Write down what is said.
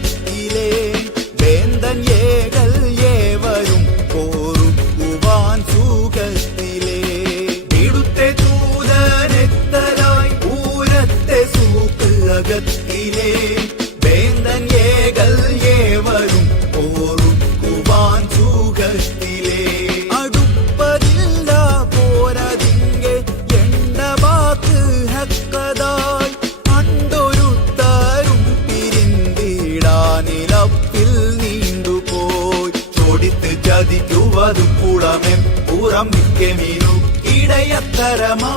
സുഖത്തിലേ വേന്തൻ ഏകൽ ഏവരും പോറുക്കുവാൻ സുഖത്തിലേ ഇടുത്തെ തൂതനെത്തലായി പൂരത്തെ സൂക്ക് അകത്തിലേ വേന്തൻ ഏകൽ ഏവരും പോറുക്കുവാൻ സുഖത്തിലേ അടുപ്പതില്ല പോരതിങ്കെ എണ്ട വാക്ക് ഹക്കതായി അണ്ടൊരുത്തരും പിരിന്തിടാനിലപ്പിൽ നീണ്ടുപോയി ചോടിത്ത് ചതിക്കുവതു കുളമെ പുറം മിക്ക മീനു ഇടയത്തരമാ